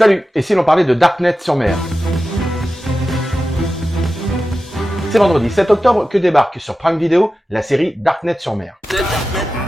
Salut, et si l'on parlait de Darknet sur mer? C'est vendredi 7 octobre que débarque sur Prime Video la série Darknet sur mer.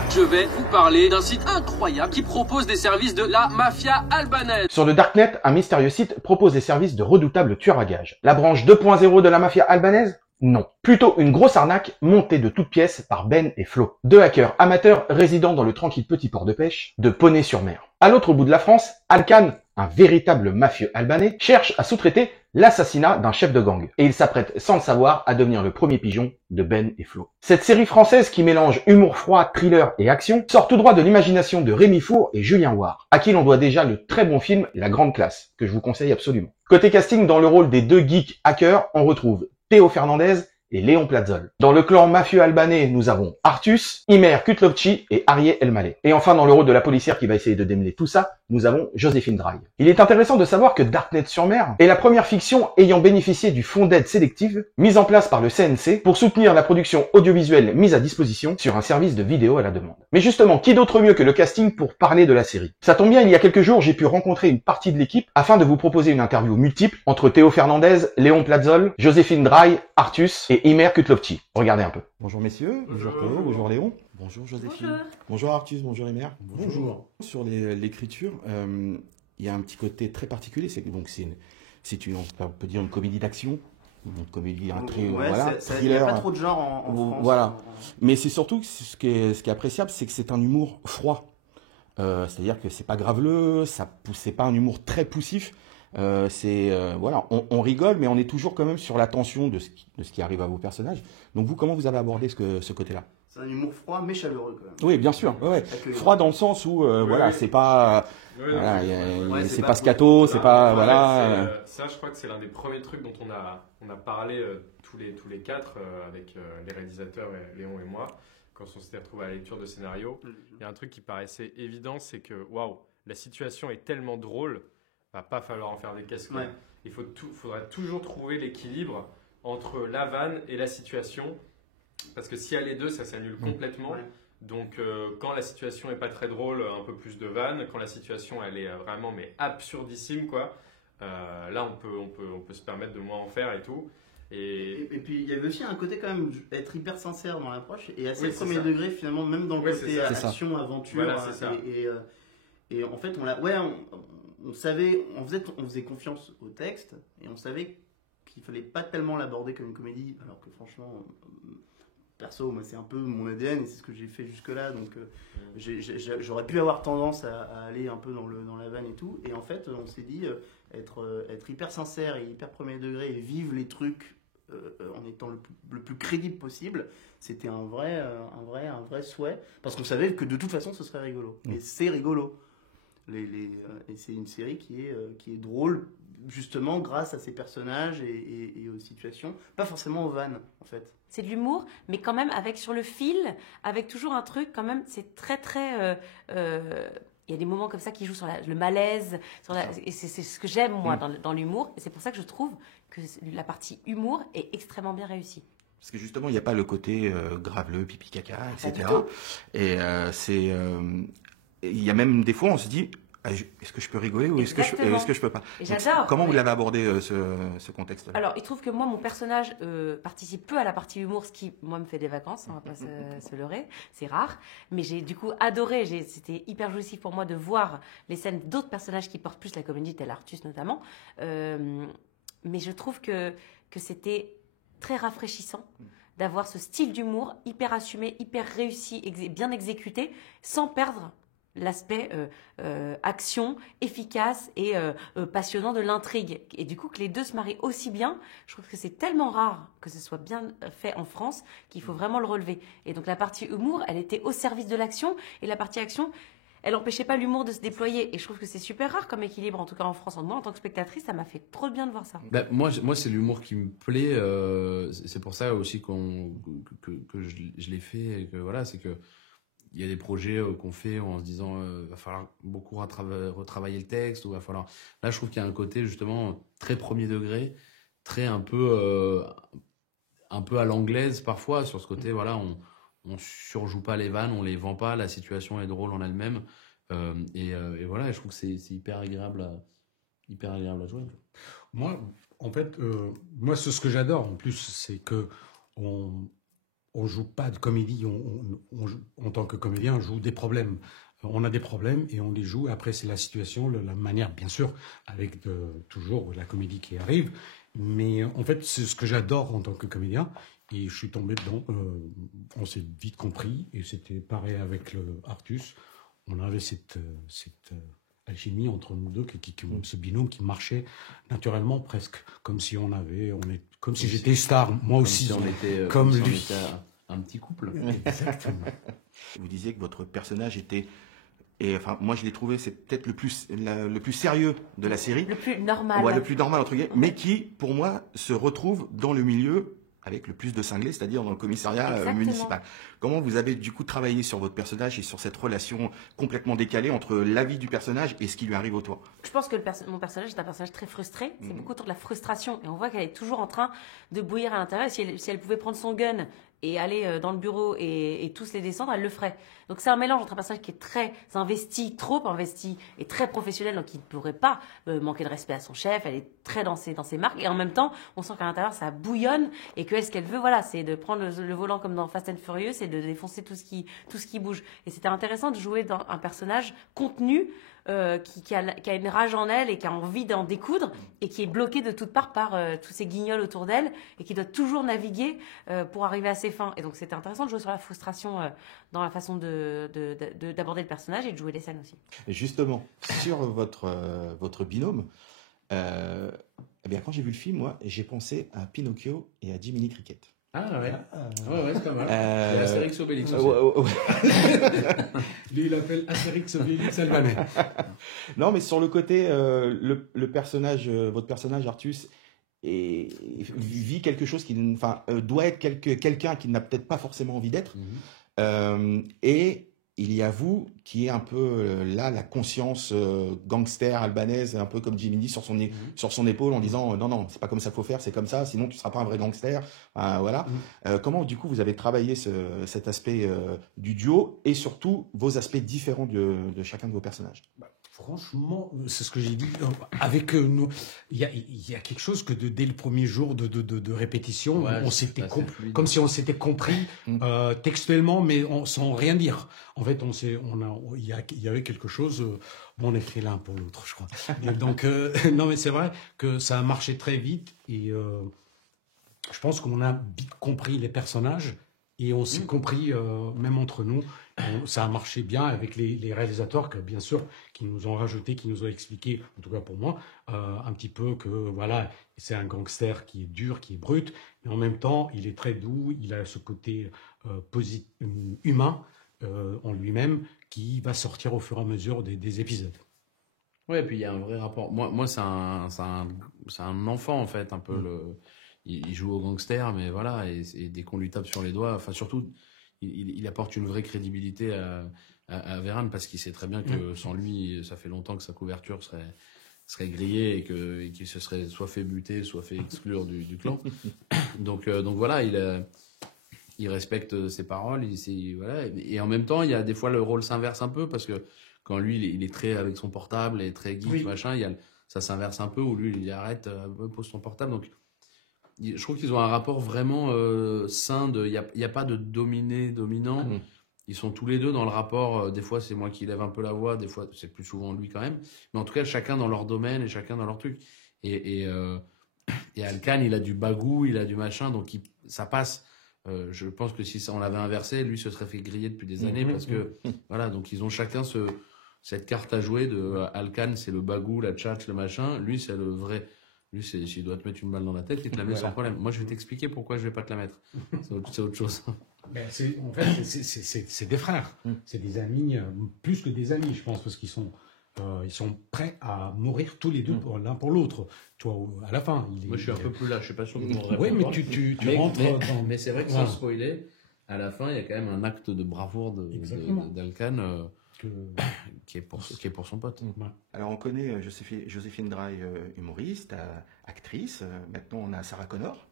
Je vais vous parler d'un site incroyable qui propose des services de la mafia albanaise. Sur le Darknet, un mystérieux site propose des services de redoutables tueurs à gages. La branche 2.0 de la mafia albanaise? Non. Plutôt une grosse arnaque montée de toutes pièces par Ben et Flo, deux hackers amateurs résidant dans le tranquille petit port de pêche de Poney-sur-Mer. À l'autre bout de la France, Alkan, un véritable mafieux albanais, cherche à sous-traiter l'assassinat d'un chef de gang. Et il s'apprête, sans le savoir, à devenir le premier pigeon de Ben et Flo. Cette série française qui mélange humour froid, thriller et action sort tout droit de l'imagination de Rémi Four et Julien War, à qui l'on doit déjà le très bon film La Grande Classe, que je vous conseille absolument. Côté casting, dans le rôle des deux geeks hackers, on retrouve Théo Fernandez et Léon Platzol. Dans le clan mafieux albanais, nous avons Artus, Imer Kutlovci et Arié Elmaleh. Et enfin, dans le rôle de la policière qui va essayer de démêler tout ça, nous avons Joséphine Draille. Il est intéressant de savoir que Darknet sur mer est la première fiction ayant bénéficié du fonds d'aide sélective mis en place par le CNC pour soutenir la production audiovisuelle mise à disposition sur un service de vidéo à la demande. Mais justement, qui d'autre mieux que le casting pour parler de la série? Ça tombe bien, il y a quelques jours, j'ai pu rencontrer une partie de l'équipe afin de vous proposer une interview multiple entre Théo Fernandez, Léon Platzol, Joséphine Draille, Artus et Imer Kutlovci. Regardez un peu. Bonjour messieurs, bonjour Théo, bonjour Léon. Bonjour Joséphine. Bonjour. Bonjour Artus, bonjour Imer. Bonjour. Sur l'écriture, il y a un petit côté très particulier, c'est on peut dire une comédie d'action, une comédie, un thriller, Ouais, voilà, il n'y a thriller. pas trop de genre en France. Voilà. Mais c'est surtout ce qui est appréciable, c'est que c'est un humour froid. C'est-à-dire que c'est pas graveleux, c'est pas un humour très poussif. Voilà, on rigole, mais on est toujours quand même sur la tension de ce qui arrive à vos personnages. Donc vous, comment vous avez abordé ce côté-là? C'est un humour froid mais chaleureux quand même. Oui, bien sûr. Ouais. Froid dans le sens où, voilà, c'est pas, c'est pas scato, c'est pas, voilà. Ça, je crois que c'est l'un des premiers trucs dont on a parlé tous les quatre avec les réalisateurs, Léon et moi, quand on s'était retrouvés à la lecture de scénario. Il y a un truc qui paraissait évident, c'est que waouh, la situation est tellement drôle, va pas falloir en faire des casques. Ouais. Il faudrait toujours trouver l'équilibre entre la vanne et la situation. Parce que s'il y a les deux, ça s'annule complètement. Ouais. Donc, quand la situation est pas très drôle, un peu plus de vanne. Quand la situation elle est vraiment absurdissime, quoi. Là, on peut se permettre de moins en faire et tout. Et puis il y avait aussi un côté quand même être hyper sincère dans l'approche et assez Oui, c'est premier ça. degré finalement, même dans le côté c'est ça. action, aventure. Voilà, c'est ça. Et en fait, on savait, on faisait confiance au texte et on savait qu'il fallait pas tellement l'aborder comme une comédie, alors que franchement. Perso, moi, c'est un peu mon ADN et c'est ce que j'ai fait jusque-là. Donc, j'aurais pu avoir tendance à aller un peu dans la vanne et tout. Et en fait, on s'est dit être hyper sincère et hyper premier degré et vivre les trucs en étant le plus crédible possible. C'était un vrai souhait parce qu'on savait que de toute façon, ce serait rigolo. Et c'est rigolo. Et c'est une série qui est drôle justement grâce à ses personnages et aux situations, pas forcément aux vannes en fait. C'est de l'humour, mais quand même avec sur le fil, avec toujours un truc quand même, c'est très très... il y a des moments comme ça qui jouent sur le malaise, et c'est ce que j'aime moi dans l'humour, et c'est pour ça que je trouve que la partie humour est extrêmement bien réussie. Parce que justement, il n'y a pas le côté graveleux, pipi caca, etc. Et il y a même des fois, on se dit, est-ce que je peux rigoler ou est-ce que je peux pas? Et j'adore. Comment vous l'avez abordé ce contexte-là? Alors, il trouve que moi, mon personnage participe peu à la partie humour, ce qui, moi, me fait des vacances, on va pas se leurrer, c'est rare. Mais j'ai du coup adoré, c'était hyper jouissif pour moi de voir les scènes d'autres personnages qui portent plus la comédie, tel Artus notamment. Mais je trouve que c'était très rafraîchissant d'avoir ce style d'humour hyper assumé, hyper réussi, bien exécuté, sans perdre l'aspect action efficace et passionnant de l'intrigue. Et du coup, que les deux se marient aussi bien, je trouve que c'est tellement rare que ce soit bien fait en France qu'il faut vraiment le relever. Et donc la partie humour, elle était au service de l'action, et la partie action, elle n'empêchait pas l'humour de se déployer. Et je trouve que c'est super rare comme équilibre, en tout cas en France. Moi, en tant que spectatrice, ça m'a fait trop de bien de voir ça. Bah, moi, c'est l'humour qui me plaît. C'est pour ça aussi que je l'ai fait. Et que, voilà, c'est que il y a des projets qu'on fait en se disant va falloir beaucoup retravailler le texte, ou va falloir. Là, je trouve qu'il y a un côté justement très premier degré, très un peu à l'anglaise parfois, sur ce côté. Voilà, on surjoue pas les vannes, on les vend pas, la situation est drôle en elle-même, et voilà, je trouve que c'est hyper agréable hyper agréable à jouer. Moi, en fait, moi, ce que j'adore en plus, c'est que on joue pas de comédie. En tant que comédien, on joue des problèmes. On a des problèmes et on les joue. Après, c'est la situation, la manière, bien sûr, avec toujours la comédie qui arrive. Mais en fait, c'est ce que j'adore en tant que comédien. Et je suis tombé dedans. On s'est vite compris. Et c'était pareil avec le Artus. On avait cette alchimie entre nous deux, ce binôme qui marchait naturellement, presque comme si comme si j'étais star, moi aussi, si on était, comme si on lui. était un petit couple. Exactement. Vous disiez que votre personnage était, et enfin moi je l'ai trouvé, c'est peut-être le plus sérieux de la série. Le plus normal. Ouais, le plus normal entre guillemets, mais qui pour moi se retrouve dans le milieu avec le plus de cinglés, c'est-à-dire dans le commissariat Exactement. municipal. Comment vous avez du coup travaillé sur votre personnage et sur cette relation complètement décalée entre la vie du personnage et ce qui lui arrive autour? Je pense que mon personnage est un personnage très frustré. C'est beaucoup autour de la frustration. Et on voit qu'elle est toujours en train de bouillir à l'intérieur. Si elle pouvait prendre son gun et aller dans le bureau et tous les descendre, elle le ferait. Donc c'est un mélange entre un personnage qui est très investi, trop investi et très professionnel, donc il ne pourrait pas manquer de respect à son chef. Elle est très dans ses marques. Et en même temps, on sent qu'à l'intérieur, ça bouillonne et que ce qu'elle veut, voilà, c'est de prendre le volant comme dans Fast and Furious et de défoncer tout ce qui bouge. Et c'était intéressant de jouer dans un personnage contenu qui a une rage en elle et qui a envie d'en découdre et qui est bloqué de toutes parts par tous ces guignols autour d'elle et qui doit toujours naviguer pour arriver à ses fins. Et donc c'était intéressant de jouer sur la frustration dans la façon d'aborder le personnage et de jouer les scènes aussi. Et justement, sur votre binôme, eh bien, quand j'ai vu le film, moi, j'ai pensé à Pinocchio et à Jiminy Cricket. Ah ouais, ouais, c'est pas mal. C'est Astérix Obélix aussi. Lui, il appelle Astérix Obélix albanais. Non, mais sur le côté, le personnage, votre personnage Artus, vit quelque chose qui, doit être quelqu'un qui n'a peut-être pas forcément envie d'être. Et il y a vous qui est un peu là la conscience gangster albanaise, un peu comme Jiminy sur son épaule en disant non, c'est pas comme ça qu'il faut faire, c'est comme ça, sinon tu seras pas un vrai gangster. Voilà. Comment du coup vous avez travaillé cet aspect du duo et surtout vos aspects différents de chacun de vos personnages? Franchement, c'est ce que j'ai dit. Avec nous, il y a quelque chose que dès le premier jour de répétition, Ouais, on s'était fluide. comme si on s'était compris textuellement, mais sans rien dire. En fait, il y avait quelque chose. On est fait l'un pour l'autre, je crois. Et donc, non, mais c'est vrai que ça a marché très vite et je pense qu'on a vite compris les personnages. Et on s'est compris, même entre nous, ça a marché bien avec les réalisateurs, que, bien sûr, qui nous ont rajouté, qui nous ont expliqué, en tout cas pour moi, un petit peu que voilà, c'est un gangster qui est dur, qui est brut, mais en même temps, il est très doux, il a ce côté humain en lui-même qui va sortir au fur et à mesure des épisodes. Ouais, et puis il y a un vrai rapport. Moi c'est un enfant en fait, un peu il joue au gangster, mais voilà, et dès qu'on lui tape sur les doigts, enfin surtout, il apporte une vraie crédibilité à Vérane parce qu'il sait très bien que sans lui, ça fait longtemps que sa couverture serait grillée et qu'il se serait soit fait buter, soit fait exclure du clan. Donc voilà, il respecte ses paroles, voilà, et en même temps, il y a des fois le rôle s'inverse un peu parce que quand lui, il est très avec son portable et très geek, machin, ça s'inverse un peu où lui, il arrête, pose son portable, donc. Je trouve qu'ils ont un rapport vraiment sain. Il y a pas de dominant. Ils sont tous les deux dans le rapport. Des fois, c'est moi qui lève un peu la voix. Des fois, c'est plus souvent lui quand même. Mais en tout cas, chacun dans leur domaine et chacun dans leur truc. Et Alkan, il a du bagou, il a du machin. Donc, ça passe. Je pense que si on l'avait inversé, lui se serait fait griller depuis des années. Parce que, voilà, donc ils ont chacun cette carte à jouer de Alkan, c'est le bagou, la tchatch, le machin. Lui, c'est le vrai. Lui, s'il doit te mettre une balle dans la tête, il te la met sans problème. Moi, je vais t'expliquer pourquoi je vais pas te la mettre. C'est autre chose. Ben, en fait, c'est des frères. C'est des amis, plus que des amis, je pense, parce qu'ils sont prêts à mourir tous les deux l'un pour l'autre. Toi, à la fin. Moi, je suis un peu plus là. Je suis pas sûr que je mourrai. Oui, mais tu rentres dans... Mais c'est vrai que sans spoiler, à la fin, il y a quand même un acte de bravoure d'Alkan qui est pour son pote. Alors on connaît Joséphine Draille, humoriste, actrice. Maintenant on a Sarah Connor.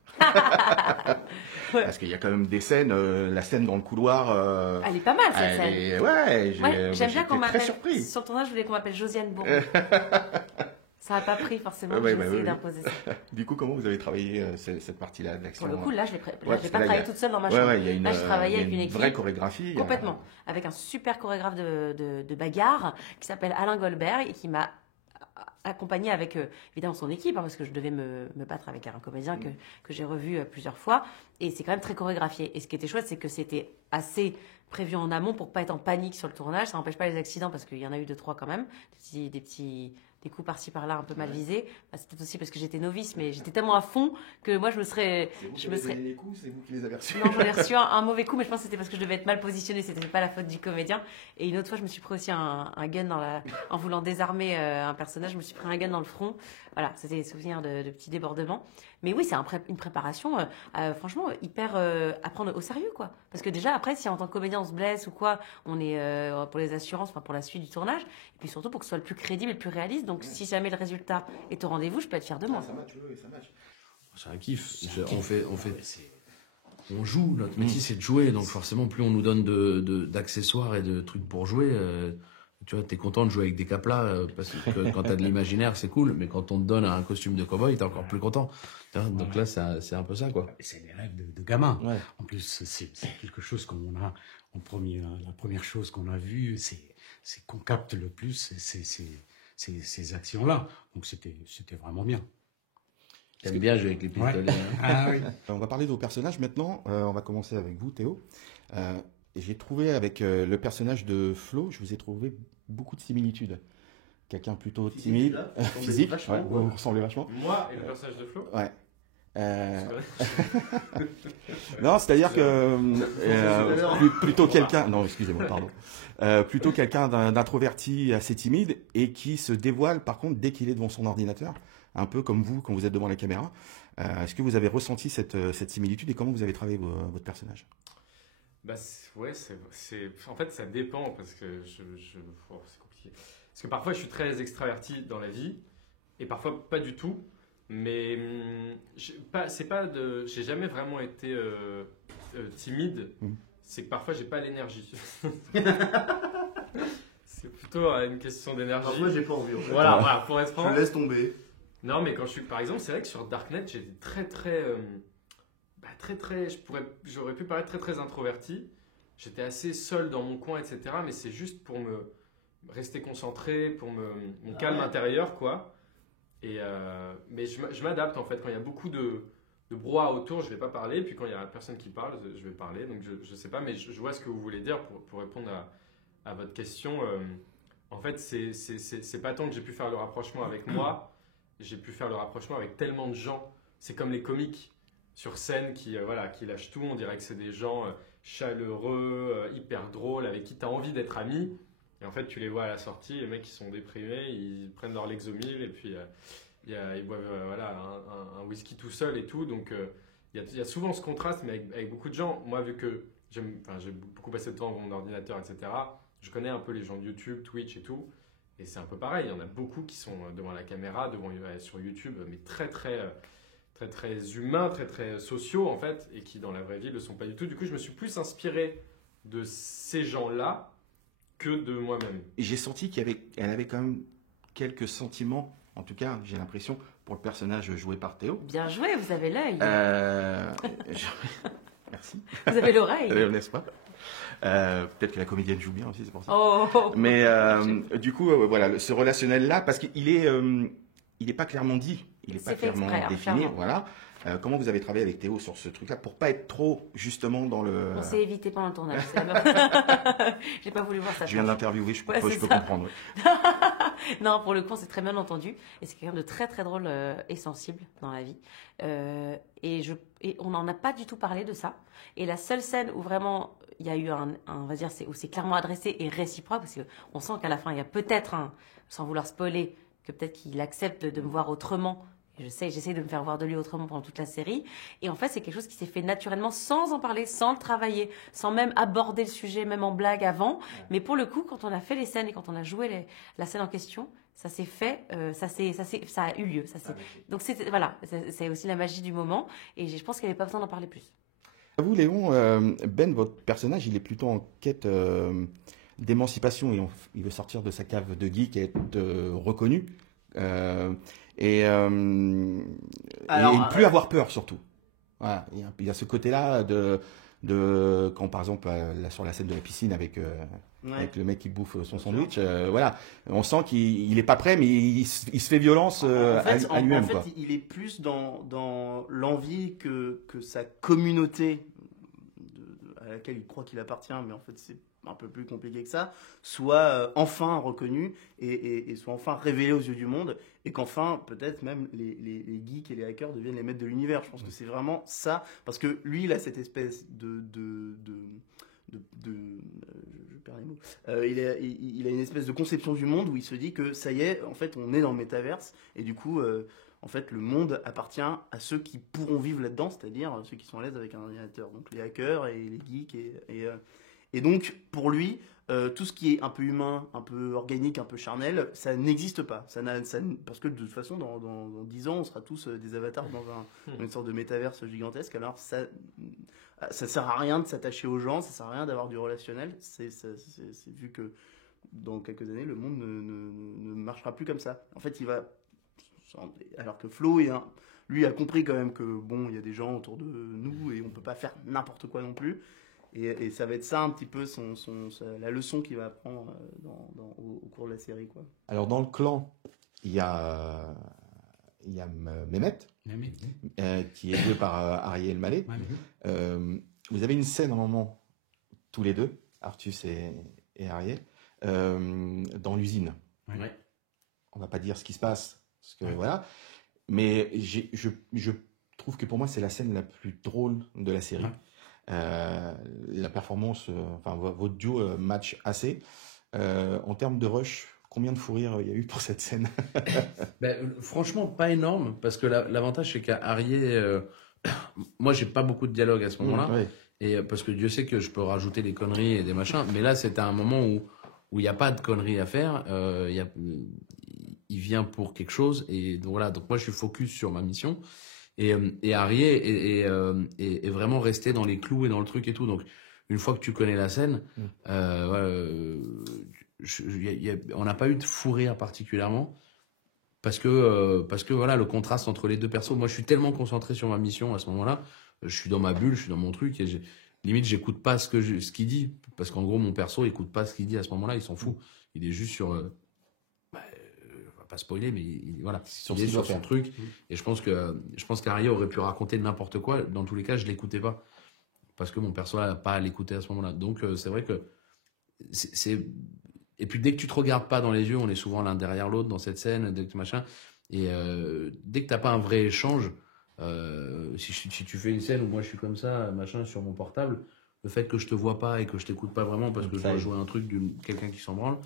Parce qu'il y a quand même des scènes, la scène dans le couloir. Elle est pas mal cette scène. Ouais, j'aime bien qu'on très m'appelle. surpris. Sur le tournage, je voulais qu'on m'appelle Josiane Bourg. Ça n'a pas pris forcément, Ouais, j'ai bah, essayé oui. d'imposer ça. Du coup, comment vous avez travaillé cette partie-là de l'action? Pour le coup, là, je l'ai Ouais, pas parce que là, travaillé il y a- toute seule dans ma Ouais, chambre. ouais, il y a une, Là, je travaillais il y a avec une équipe. vraie chorégraphie. il y a- Complètement. Avec un super chorégraphe de bagarre qui s'appelle Alain Goldberg et qui m'a accompagné avec évidemment son équipe, parce que je devais me battre avec un comédien que j'ai revu plusieurs fois. Et c'est quand même très chorégraphié. Et ce qui était chouette, c'est que c'était assez prévu en amont pour pas être en panique sur le tournage. Ça n'empêche pas les accidents parce qu'il y en a eu 2-3 quand même. Des coups par-ci par-là un peu mal visés. Bah, c'est peut-être aussi parce que j'étais novice, mais j'étais tellement à fond que moi je me serais. C'est vous qui avez donné les coups, c'est vous qui les avez reçus. Non, j'en ai reçu un mauvais coup, mais je pense que c'était parce que je devais être mal positionnée. C'était pas la faute du comédien. Et une autre fois, je me suis pris aussi un gun en voulant désarmer un personnage. Je me suis pris un gun dans le front. Voilà, c'était des souvenirs de petits débordements. Mais oui, c'est une préparation, franchement, hyper à prendre au sérieux, quoi. Parce que déjà, après, si en tant que comédien on se blesse ou quoi, on est pour les assurances, enfin pour la suite du tournage, et puis surtout pour que ce soit le plus crédible et le plus réaliste. Donc, si jamais le résultat est au rendez-vous, je peux être fière de moi. Ça match, oui, ça match. C'est un kiff. On joue, notre métier c'est de jouer, donc forcément plus on nous donne d'accessoires et de trucs pour jouer, tu vois, t'es content de jouer avec des caplas parce que quand t'as de l'imaginaire c'est cool, mais quand on te donne un costume de cow-boy t'es encore plus content. Tu vois, donc là c'est un peu ça quoi. C'est des rêves de gamin. Ouais. En plus, c'est quelque chose qu'on a la première chose qu'on a vue, c'est qu'on capte le plus ces actions-là. Donc c'était vraiment bien. T'aimes bien jouer avec les pistolets. Hein. Ah oui. On va parler de vos personnages maintenant. On va commencer avec vous, Théo. Et j'ai trouvé avec le personnage de Flo, je vous ai trouvé beaucoup de similitudes. Quelqu'un plutôt timide, là, vous ressemblez physique, vachement, ouais, quoi. vous ressemblez vachement. Moi et le personnage de Flo. Ouais. Parce que- Non, c'est-à-dire que l'heure. plutôt quelqu'un. Non, excusez-moi, pardon. Plutôt quelqu'un d'introverti, assez timide et qui se dévoile par contre dès qu'il est devant son ordinateur, un peu comme vous quand vous êtes devant la caméra. Est-ce que vous avez ressenti cette similitude et comment vous avez travaillé votre personnage? Bah ouais, en fait ça dépend parce que oh, c'est compliqué. Parce que parfois je suis très extraverti dans la vie et parfois pas du tout. Mais j'ai jamais vraiment été timide. C'est que parfois j'ai pas l'énergie. C'est plutôt une question d'énergie. Alors, moi, j'ai pas envie. En fait. Voilà, pour être franc. Je laisse tomber. Non, mais quand je suis, par exemple, c'est vrai que sur Darknet, j'étais très, j'aurais pu paraître très introverti. J'étais assez seul dans mon coin, etc. Mais c'est juste pour me rester concentré, pour mon calme intérieur, quoi. Et mais je m'adapte en fait. Quand il y a beaucoup de brouhaha autour, je vais pas parler. Puis quand il y a personne qui parle, je vais parler. Donc je sais pas, mais je vois ce que vous voulez dire pour répondre à votre question. En fait, c'est pas tant que j'ai pu faire le rapprochement avec moi. J'ai pu faire le rapprochement avec tellement de gens. C'est comme les comiques sur scène qui lâchent tout. On dirait que c'est des gens chaleureux, hyper drôles, avec qui tu as envie d'être ami. Et en fait, tu les vois à la sortie, les mecs ils sont déprimés, ils prennent leur Lexomil et puis ils boivent un whisky tout seul et tout. Donc il y a souvent ce contraste, mais avec beaucoup de gens. Moi, vu que j'ai beaucoup passé de temps devant mon ordinateur, etc., je connais un peu les gens de YouTube, Twitch et tout. Et c'est un peu pareil, il y en a beaucoup qui sont devant la caméra, sur YouTube, mais très humains, très sociaux en fait, et qui dans la vraie vie ne le sont pas du tout. Du coup, je me suis plus inspiré de ces gens-là que de moi-même. J'ai senti qu'elle avait quand même quelques sentiments, en tout cas, j'ai l'impression, pour le personnage joué par Théo. Bien joué, vous avez l'œil. Merci. Vous avez l'oreille. N'est-ce pas? Peut-être que la comédienne joue bien aussi, c'est pour ça. Oh. Mais du coup, voilà, ce relationnel-là, parce qu'il est pas clairement dit, il n'est pas C'est fait clairement exprès, défini, clairement. voilà. Comment vous avez travaillé avec Théo sur ce truc-là pour pas être trop justement dans le. On s'est évité pendant le tournage. J'ai pas voulu voir ça. Je viens de l'interviewer, je peux Ouais, c'est peux ça. comprendre. Oui. Non, pour le coup, on s'est très bien entendu. Et c'est quelqu'un de très drôle et sensible dans la vie. Et on n'en a pas du tout parlé de ça. Et la seule scène où vraiment il y a eu on va dire, où c'est clairement adressé et réciproque, parce qu'on sent qu'à la fin, il y a peut-être sans vouloir spoiler, que peut-être qu'il accepte de me voir autrement. J'essaie de me faire voir de lui autrement pendant toute la série. Et en fait, c'est quelque chose qui s'est fait naturellement, sans en parler, sans le travailler, sans même aborder le sujet, même en blague avant. Mais pour le coup, quand on a fait les scènes et quand on a joué la scène en question, ça s'est fait, ça a eu lieu. Donc c'est aussi la magie du moment. Et je pense qu'il n'y avait pas besoin d'en parler plus. À vous, Léon, Ben, votre personnage, il est plutôt en quête d'émancipation et il veut sortir de sa cave de geek et être reconnu. Et plus avoir peur surtout. Voilà, il y a ce côté-là de quand par exemple là, sur la scène de la piscine avec le mec qui bouffe son sandwich, voilà, on sent qu'il est pas prêt, mais il se fait violence à lui-même. En fait, il est plus dans l'envie que sa communauté à laquelle il croit qu'il appartient, mais en fait c'est un peu plus compliqué que ça, soit enfin reconnu et soit enfin révélé aux yeux du monde, et qu'enfin peut-être même les geeks et les hackers deviennent les maîtres de l'univers. Je pense que c'est vraiment ça, parce que lui il a cette espèce je perds les mots. Il a une espèce de conception du monde où il se dit que ça y est, en fait on est dans le métaverse, et du coup en fait le monde appartient à ceux qui pourront vivre là-dedans, c'est-à-dire ceux qui sont à l'aise avec un ordinateur, donc les hackers et les geeks et donc, pour lui, tout ce qui est un peu humain, un peu organique, un peu charnel, ça n'existe pas. Parce que de toute façon, dans 10 ans, on sera tous des avatars dans une sorte de métaverse gigantesque. Alors, ça sert à rien de s'attacher aux gens, ça sert à rien d'avoir du relationnel. C'est vu que dans quelques années, le monde ne marchera plus comme ça. En fait, il va... Alors que Flo, lui, a compris quand même que, bon, il y a des gens autour de nous et on peut pas faire n'importe quoi non plus. Et ça va être ça un petit peu la leçon qu'il va apprendre au cours de la série, quoi. Alors dans le clan, il y a Mehmet, qui est joué par Ariel Mallet. Vous avez une scène à un moment, tous les deux, Artus et Ariel, dans l'usine. Ouais. On va pas dire ce qui se passe, parce que voilà. Mais je trouve que pour moi c'est la scène la plus drôle de la série. La performance, votre duo match assez. En termes de rush, combien de fou rire il y a eu pour cette scène? Franchement, pas énorme, parce que l'avantage c'est qu'à Arié, moi j'ai pas beaucoup de dialogue à ce moment-là, et parce que Dieu sait que je peux rajouter des conneries et des machins, mais là c'était un moment où il n'y a pas de conneries à faire, il vient pour quelque chose, et donc voilà, donc moi je suis focus sur ma mission. Et Arié est vraiment resté dans les clous et dans le truc et tout. Donc, une fois que tu connais la scène, on n'a pas eu de fou rire particulièrement. Parce que voilà, le contraste entre les deux persos. Moi, je suis tellement concentré sur ma mission à ce moment-là. Je suis dans ma bulle, je suis dans mon truc. Et limite, j'écoute pas ce qu'il dit. Parce qu'en gros, mon perso écoute pas ce qu'il dit à ce moment-là. Il s'en fout. Il est juste sur... pas spoiler, mais voilà, il est sur son truc. Et je pense qu'Arié aurait pu raconter n'importe quoi. Dans tous les cas, je l'écoutais pas, parce que mon perso n'a pas à l'écouter à ce moment-là. Donc c'est vrai que et puis dès que tu te regardes pas dans les yeux, on est souvent l'un derrière l'autre dans cette scène, dès que machin. Et dès que t'as pas un vrai échange, si tu fais une scène où moi je suis comme ça, machin, sur mon portable, le fait que je te vois pas et que je t'écoute pas vraiment parce que je dois jouer un truc de quelqu'un qui s'en branle.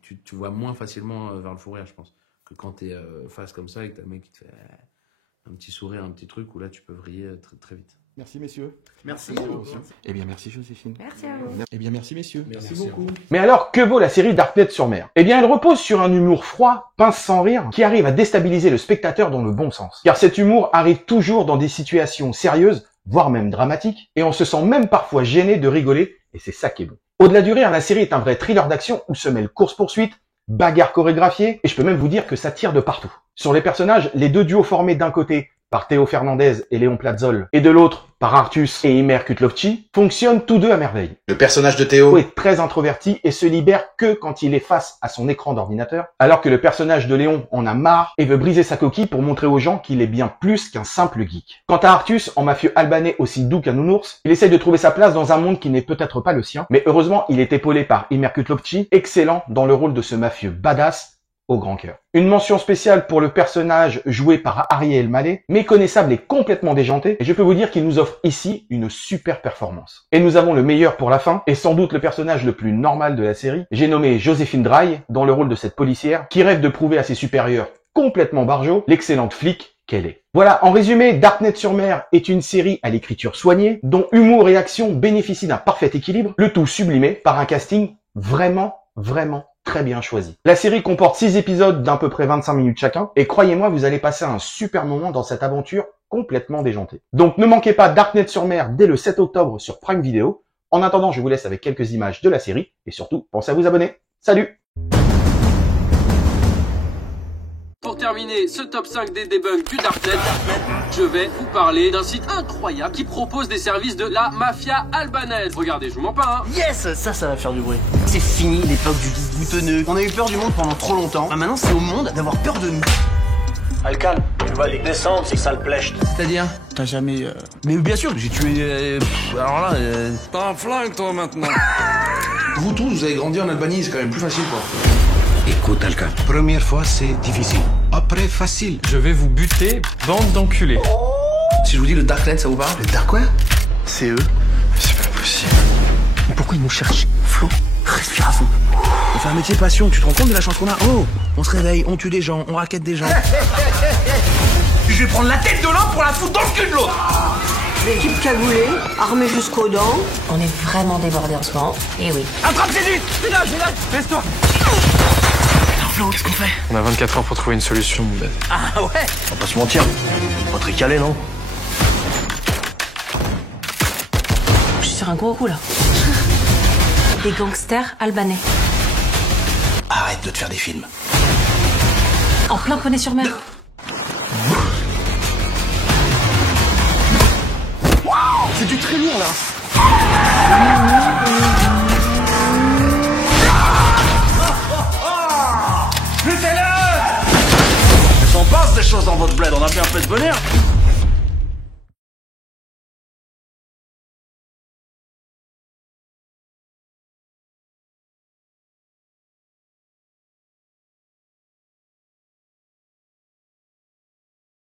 Tu vois moins facilement vers le fou rire, je pense, que quand t'es face comme ça et que t'as un mec qui te fait un petit sourire, un petit truc, où là tu peux vriller très, très vite. Merci messieurs. Merci. Eh bien merci Joséphine. Merci à vous. Eh bien merci messieurs. Merci beaucoup. Mais alors, que vaut la série Darknet-sur-Mer? Eh bien, elle repose sur un humour froid, pince sans rire, qui arrive à déstabiliser le spectateur dans le bon sens. Car cet humour arrive toujours dans des situations sérieuses, voire même dramatiques, et on se sent même parfois gêné de rigoler, et c'est ça qui est bon. Au-delà du rire, la série est un vrai thriller d'action où se mêlent course-poursuite, bagarre chorégraphiée, et je peux même vous dire que ça tire de partout. Sur les personnages, les deux duos formés d'un côté par Théo Fernandez et Léon Platzol, et de l'autre par Artus et Imer Kutlovci, fonctionnent tous deux à merveille. Le personnage de Théo est très introverti et se libère que quand il est face à son écran d'ordinateur, alors que le personnage de Léon en a marre et veut briser sa coquille pour montrer aux gens qu'il est bien plus qu'un simple geek. Quant à Artus, en mafieux albanais aussi doux qu'un nounours, il essaie de trouver sa place dans un monde qui n'est peut-être pas le sien, mais heureusement il est épaulé par Imer Kutlovci, excellent dans le rôle de ce mafieux badass au grand cœur. Une mention spéciale pour le personnage joué par Ariel Mallet, méconnaissable et complètement déjanté, et je peux vous dire qu'il nous offre ici une super performance. Et nous avons le meilleur pour la fin, et sans doute le personnage le plus normal de la série, j'ai nommé Joséphine Draille dans le rôle de cette policière, qui rêve de prouver à ses supérieurs complètement barjots l'excellente flic qu'elle est. Voilà, en résumé, Darknet-sur-Mer est une série à l'écriture soignée, dont humour et action bénéficient d'un parfait équilibre, le tout sublimé par un casting vraiment très bien choisi. La série comporte 6 épisodes d'à peu près 25 minutes chacun, et croyez-moi, vous allez passer un super moment dans cette aventure complètement déjantée. Donc ne manquez pas Darknet-sur-Mer dès le 7 octobre sur Prime Video. En attendant, je vous laisse avec quelques images de la série, et surtout, pensez à vous abonner. Salut! terminer ce top 5 des debugs du Darknet, je vais vous parler d'un site incroyable qui propose des services de la mafia albanaise. Regardez, je vous mens pas, hein. Yes, ça va faire du bruit. C'est fini l'époque du geek boutonneux. On a eu peur du monde pendant trop longtemps. Ah, maintenant, c'est au monde d'avoir peur de nous. Alcan, tu vas les descendre, c'est ça le plèche. C'est-à-dire? T'as jamais... Mais bien sûr que j'ai tué... alors là... T'as un flingue, toi, maintenant. Vous tous, vous avez grandi en Albanie, c'est quand même plus facile, quoi. Écoute, Alcan. Première fois, c'est difficile. Après, facile. Je vais vous buter, bande d'enculés. Si je vous dis le Darknet, ça vous parle? Le dark quoi? C'est eux. C'est pas possible. Mais pourquoi ils nous cherchent? Flo, respire à fond. On fait un métier passion, tu te rends compte de la chance qu'on a? Oh, on se réveille, on tue des gens, on raquette des gens. Je vais prendre la tête de l'un pour la foutre dans le cul de l'autre. L'équipe cagoulée, armée jusqu'aux dents. On est vraiment débordés en ce moment. Et oui. Attrape Jésus! Là, laisse-toi. Alors Flo, qu'est-ce qu'on fait? On a 24 heures pour trouver une solution, mon bête. Ah ouais? On va pas se mentir. Pas très calé, non? Je suis sur un gros coup là. Des gangsters albanais. Arrête de te faire des films. En plein Poney-sur-Mer. C'est du très lourd, là. Luttez-le! Il s'en passe des choses dans votre bled, on a fait un peu de bonheur.